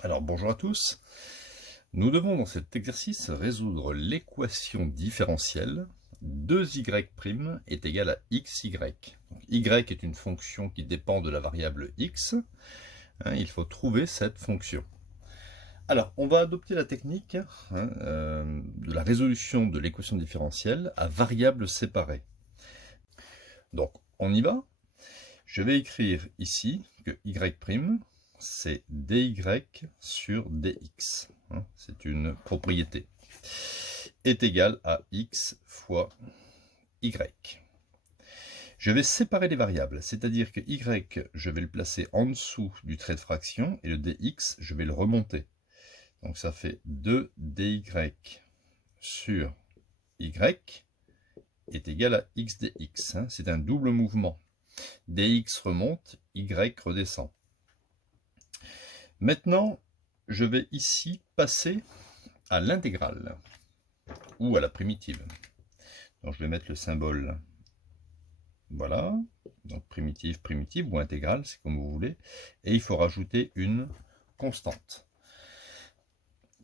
Alors bonjour à tous, nous devons dans cet exercice résoudre l'équation différentielle 2y' est égal à xy. Donc, y est une fonction qui dépend de la variable x, il faut trouver cette fonction. Alors on va adopter la technique de la résolution de l'équation différentielle à variables séparées. Donc on y va. Je vais écrire ici que y', c'est dy sur dx. C'est une propriété. Est égal à x fois y. Je vais séparer les variables, c'est-à-dire que y, je vais le placer en dessous du trait de fraction, et le dx, je vais le remonter. Donc ça fait 2dy sur y est égal à x dx. C'est un double mouvement. dx remonte, y redescend. Maintenant, je vais ici passer à l'intégrale, ou à la primitive. Donc je vais mettre le symbole, voilà, donc primitive, primitive, ou intégrale, c'est comme vous voulez, et il faut rajouter une constante.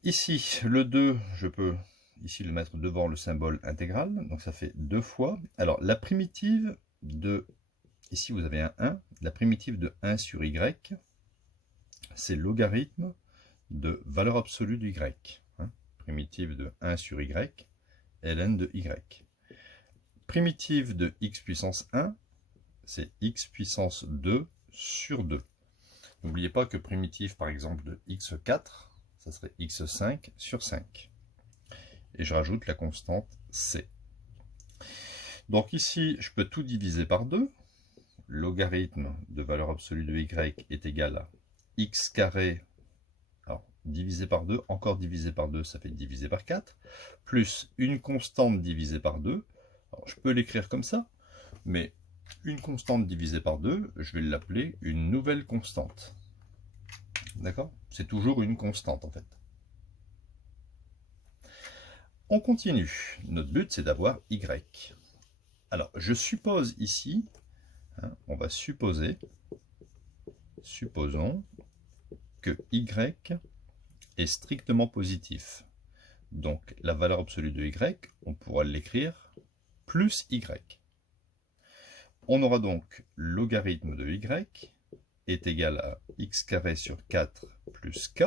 Ici, le 2, je peux ici le mettre devant le symbole intégral, donc ça fait 2 fois. Alors la primitive de, ici vous avez un 1, la primitive de 1 sur y, c'est logarithme de valeur absolue du y. Primitive de 1 sur y, ln de y. Primitive de x puissance 1, c'est x puissance 2 sur 2. N'oubliez pas que primitive, par exemple, de x4, ça serait x5 sur 5. Et je rajoute la constante c. Donc ici, je peux tout diviser par 2. Logarithme de valeur absolue de y est égal à x carré, alors divisé par 2, encore divisé par 2, ça fait divisé par 4, plus une constante divisée par 2. Alors, je peux l'écrire comme ça, mais une constante divisée par 2, je vais l'appeler une nouvelle constante. D'accord? C'est toujours une constante en fait. On continue. Notre but, c'est d'avoir y. Alors, je suppose ici, on va supposer, supposons que y est strictement positif. Donc, la valeur absolue de y, on pourra l'écrire plus y. On aura donc logarithme de y est égal à x carré sur 4 plus k.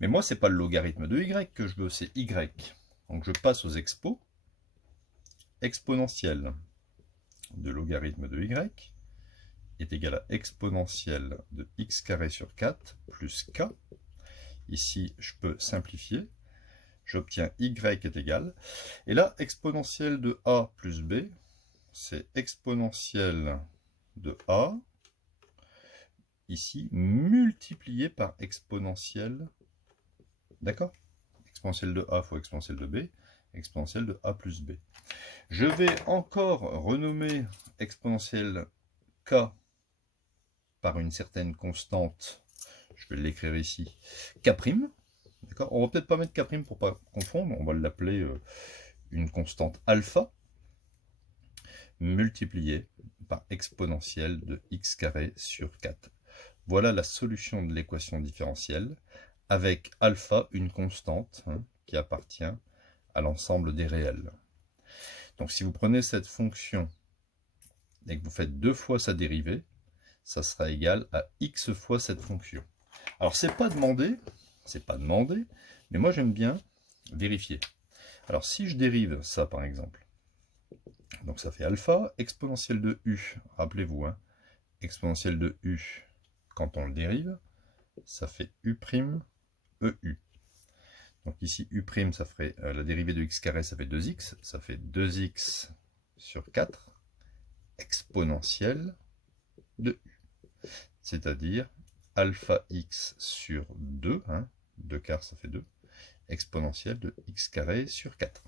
Mais moi, ce n'est pas le logarithme de y que je veux, c'est y. Donc, je passe aux expos. Exponentielle de logarithme de y est égal à exponentielle de x carré sur 4 plus k. Ici, je peux simplifier. J'obtiens y est égal. Et là, exponentielle de a plus b, c'est exponentielle de a, ici, multiplié par exponentielle, d'accord? Exponentielle de a fois exponentielle de b, exponentielle de a plus b. Je vais encore renommer exponentielle k par une certaine constante, je vais l'écrire ici, k'. D'accord? On va peut-être pas mettre k' pour pas confondre, on va l'appeler une constante alpha, multipliée par exponentielle de x carré sur 4. Voilà la solution de l'équation différentielle, avec alpha, une constante qui appartient à l'ensemble des réels. Donc si vous prenez cette fonction et que vous faites 2 fois sa dérivée, ça sera égal à x fois cette fonction. Alors c'est pas demandé, mais moi j'aime bien vérifier. Alors si je dérive ça par exemple, donc ça fait alpha, exponentielle de u, rappelez-vous, exponentielle de u, quand on le dérive, ça fait u', eu. Donc ici u', ça ferait la dérivée de x carré, ça fait 2x, ça fait 2x sur 4, exponentielle de u. C'est-à-dire alpha x sur 2, 2 quarts ça fait 2, exponentielle de x carré sur 4.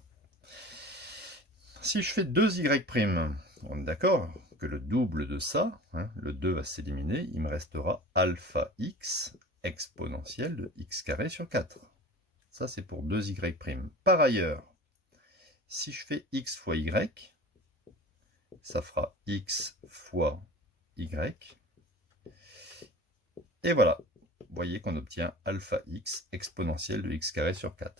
Si je fais 2y', on est d'accord que le double de ça, le 2 va s'éliminer, il me restera alpha x exponentielle de x carré sur 4. Ça c'est pour 2y'. Par ailleurs, si je fais x fois y, ça fera x fois y. Et voilà, vous voyez qu'on obtient alpha x exponentielle de x carré sur 4.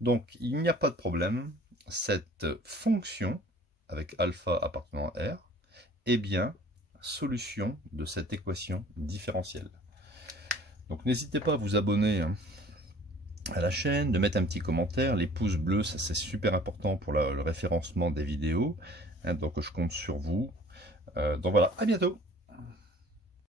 Donc, il n'y a pas de problème. Cette fonction, avec alpha appartenant à R, est bien solution de cette équation différentielle. Donc, n'hésitez pas à vous abonner à la chaîne, de mettre un petit commentaire. Les pouces bleus, ça c'est super important pour le référencement des vidéos. Donc, je compte sur vous. Donc voilà, à bientôt!